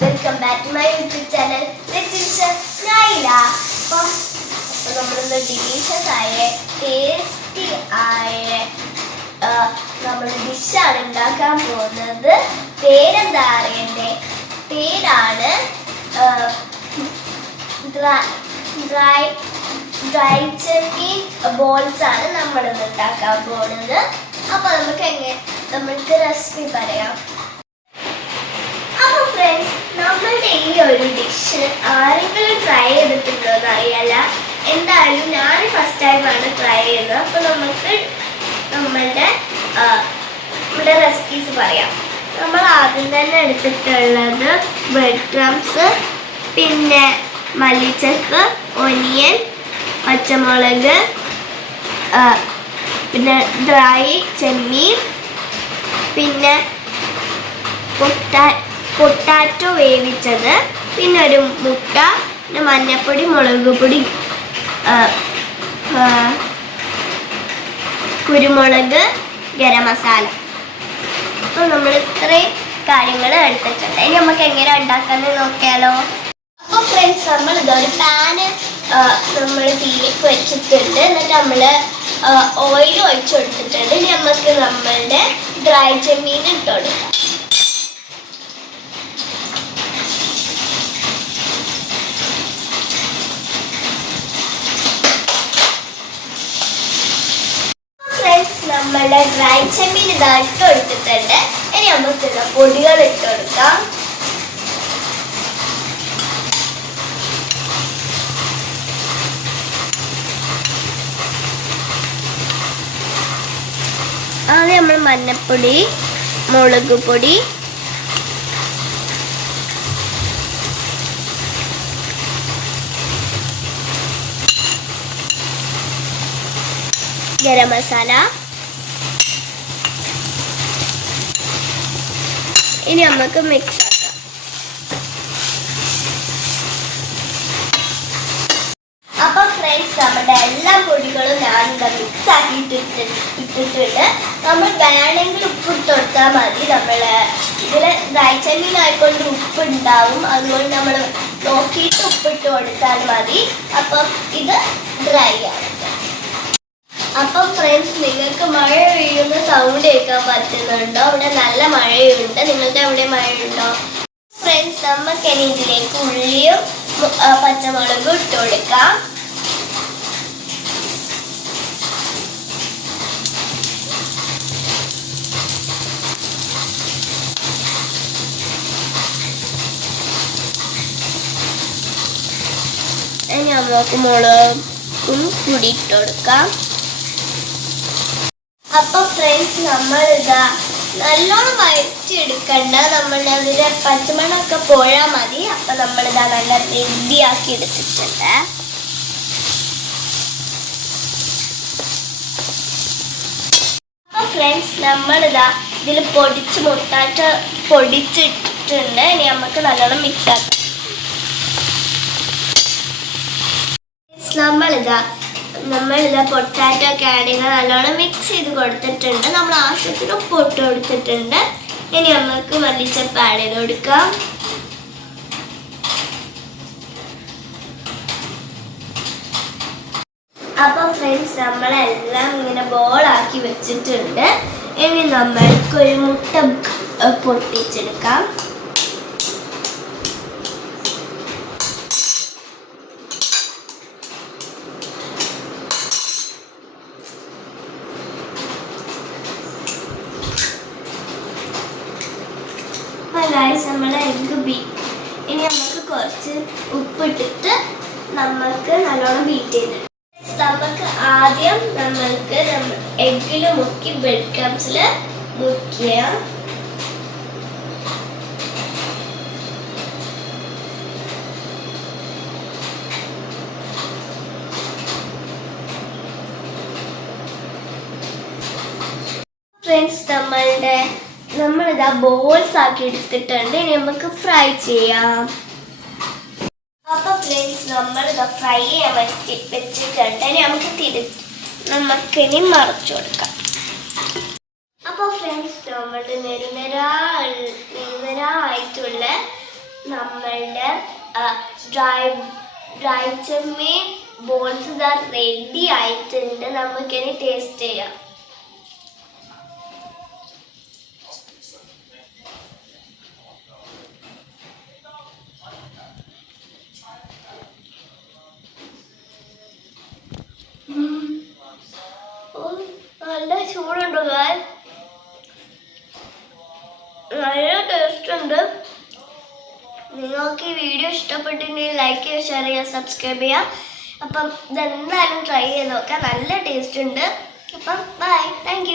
Welcome back to my YouTube channel Naila അപ്പം അപ്പോൾ നമ്മളിന്ന് ഡിലീഷ്യസ് ആയ ടേസ്റ്റി ആയ നമ്മൾ ഡിഷാണ് ഉണ്ടാക്കാൻ പോകുന്നത്. പേരെന്താ അറിയണ്ടേ? പേരാണ് ഡ്രൈ ഡ്രൈ ചെമ്മീൻ ബോൾസ് ആണ് നമ്മൾ ഇന്ന് ഉണ്ടാക്കാൻ പോകുന്നത്. അപ്പോൾ നമുക്ക് എങ്ങനെ നമ്മൾക്ക് റെസിപ്പി പറയാം. അപ്പൊ ഫ്രണ്ട്സ് നമ്മളുടെ ഈ ഒരു ഡിഷ് ആരെങ്കിലും ട്രൈ ചെയ്തിട്ടുണ്ടോ എന്ന് അറിയാല എന്തായാലും ഞാൻ ഫസ്റ്റ് ടൈമാണ് ട്രൈ ചെയ്യുന്നത്. അപ്പൊ നമുക്ക് നമ്മളുടെ നമ്മുടെ റെസിപ്പീസ് പറയാം. നമ്മൾ ആദ്യം തന്നെ എടുത്തിട്ടുള്ളത് ബ്രെഡ് ക്രംസ് പിന്നെ മല്ലിച്ചക്ക് ഒനിയൻ പച്ചമുളക് പിന്നെ ഡ്രൈ ചെമ്മീൻ പിന്നെ പൊട്ടാ പൊട്ടാറ്റോ വേവിച്ചത്. പിന്നെ ഒരു മുട്ട പിന്നെ മഞ്ഞപ്പൊടി മുളക് പൊടി കുരുമുളക് ഗരം മസാല. അപ്പോൾ നമ്മൾ ഇത്രയും കാര്യങ്ങൾ എടുത്തിട്ടുണ്ട്. ഇനി നമുക്ക് എങ്ങനെ ഉണ്ടാക്കാന്ന് നോക്കിയാലോ. അപ്പോൾ ഫ്രണ്ട്സ് നമ്മൾ ഇതൊരു പാന് നമ്മൾ തീയിലേക്ക് വെച്ചിട്ടുണ്ട്. എന്നിട്ട് നമ്മൾ ഓയിൽ ഒഴിച്ചു കൊടുത്തിട്ടുണ്ട്. ഇനി നമുക്ക് നമ്മളുടെ ഡ്രൈ ചെമ്മീൻ ഇട്ട് കൊടുക്കാം. നമ്മളുടെ ഡ്രൈ ചെമ്മീൻ ഇതാ ഇട്ട് കൊടുത്തിട്ടുണ്ട്. ഇനി നമുക്കുള്ള പൊടികൾ ഇട്ട് കൊടുക്കാം. ആദ്യം നമ്മൾ മഞ്ഞപ്പൊടി മുളക് പൊടി ഗരം മസാല ഇനി നമുക്ക് മിക്സ് ആക്കാം. അപ്പൊ ഫ്രണ്ട്സ് നമ്മുടെ എല്ലാ പൊടികളും ഞാനിവിടെ മിക്സ് ആക്കിയിട്ടിട്ട് ഇട്ടിട്ടുണ്ട്. നമ്മൾ വേണമെങ്കിൽ ഉപ്പ് ഇട്ട് കൊടുത്താൽ മതി. നമ്മൾ ഇതിൽ ഡ്രൈ ചെമ്മീനായിക്കൊണ്ട് ഉപ്പ് ഉണ്ടാവും അതുകൊണ്ട് നമ്മൾ നോക്കിയിട്ട് ഉപ്പിട്ട് കൊടുത്താൽ മതി. അപ്പം ഇത് ഡ്രൈ ആവും അപ്പം ഫ്രണ്ട്സ് നിങ്ങൾക്ക് മഴ പെയ്യുന്ന സൗണ്ട് കേൾക്കാൻ പറ്റുന്നുണ്ടോ? അവിടെ നല്ല മഴയുണ്ട്. നിങ്ങളുടെ അവിടെ മഴയുണ്ടോ? ഫ്രണ്ട്സ് നമുക്ക് ഇനി ഇതിലേക്ക് ഉള്ളിയും പച്ചമുളകും ഇട്ട് കൊടുക്കാം. ഇനി നമുക്ക് മുളകും കൂടി ഇട്ട് കൊടുക്കാം. അപ്പൊ ഫ്രണ്ട്സ് നമ്മൾ ഇതാ നല്ലോണം വഴറ്റിയെടുക്കണ്ട. നമ്മൾ അതിന്റെ പച്ചമണമൊക്കെ പോയാൽ മതി. അപ്പൊ നമ്മൾ ഇതാ നല്ല റെഡിയാക്കി എടുത്തിട്ടുണ്ട്. അപ്പൊ ഫ്രണ്ട്സ് നമ്മൾ ഇതാ ഇതിൽ പൊടിച്ച് മുട്ടാറ്റ പൊടിച്ചിട്ടിട്ടുണ്ട്. ഇനി നമുക്ക് നല്ലോണം മിക്സ് ആക്കാം. നമ്മളിതാ നമ്മളിതാ പൊട്ടാറ്റോ ഒക്കെ ആഡ് ചെയ്ത് നല്ലോണം മിക്സ് ചെയ്ത് കൊടുത്തിട്ടുണ്ട്. നമ്മൾ ആവശ്യത്തിന് ഉപ്പ് ഇട്ട് കൊടുത്തിട്ടുണ്ട്. ഇനി നമുക്ക് മല്ലിച്ചപ്പ് ആഡ് ചെയ്ത് കൊടുക്കാം. അപ്പൊ ഫ്രണ്ട്സ് നമ്മളെല്ലാം ഇങ്ങനെ ബോളാക്കി വെച്ചിട്ടുണ്ട്. ഇനി നമ്മൾക്ക് ഒരു മുട്ട പൊട്ടിച്ചെടുക്കാം ഗായ്സ് നമ്മുടെ എഗ്ഗ് ബീ ഇനി നമുക്ക് കുറച്ച് ഉപ്പിട്ടിട്ട് നമുക്ക് നല്ലോണം ബീറ്റ് ചെയ്ത്. നമുക്ക് ആദ്യം നമ്മൾക്ക് എഗ്ഗിൽ മുക്കി ബ്രെഡ് ക്രംസിൽ മുക്കിയ ഫ്രണ്ട്സ് നമ്മളുടെ നമ്മളിതാ ബോൾസ് ആക്കി എടുത്തിട്ടുണ്ട്. ഇനി നമുക്ക് ഫ്രൈ ചെയ്യാം. അപ്പൊ നമ്മൾ നമ്മളിതാ ഫ്രൈ ചെയ്യാൻ വേണ്ടി വെച്ചിട്ടുണ്ട്. ഇനി നമുക്ക് തിരി നമുക്കിനി മറച്ചു കൊടുക്കാം. അപ്പോൾ ഫ്രണ്ട്സ് നമ്മളുടെ നെരുനിര ആയിട്ടുള്ള നമ്മളുടെ ഡ്രൈ ഡ്രൈ ചെമ്മീൻ ബോൾസ് ഇതാ റെഡി ആയിട്ടുണ്ട്. നമുക്കിനി ടേസ്റ്റ് ചെയ്യാം. നല്ല ചൂടുണ്ട് ഗായ്. നല്ല ടേസ്റ്റ് ഉണ്ട്. നിങ്ങൾക്ക് ഈ വീഡിയോ ഇഷ്ടപ്പെട്ടിട്ടുണ്ടെങ്കിൽ ലൈക്ക് ചെയ്യുക ഷെയർ ചെയ്യുക സബ്സ്ക്രൈബ് ചെയ്യുക. അപ്പം ഇതെന്തായാലും ട്രൈ ചെയ്ത് നോക്കാം. നല്ല ടേസ്റ്റ് ഉണ്ട്. അപ്പം ബൈ താങ്ക്